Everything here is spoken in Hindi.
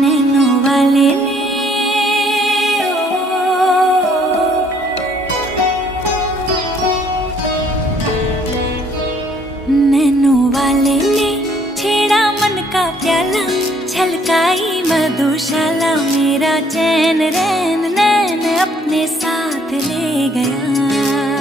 नैनों वाले ने नैनों वाले ने छेड़ा मन का प्याला, छलकाई मधुशाला, मेरा चैन रैन नैन अपने साथ ले गया।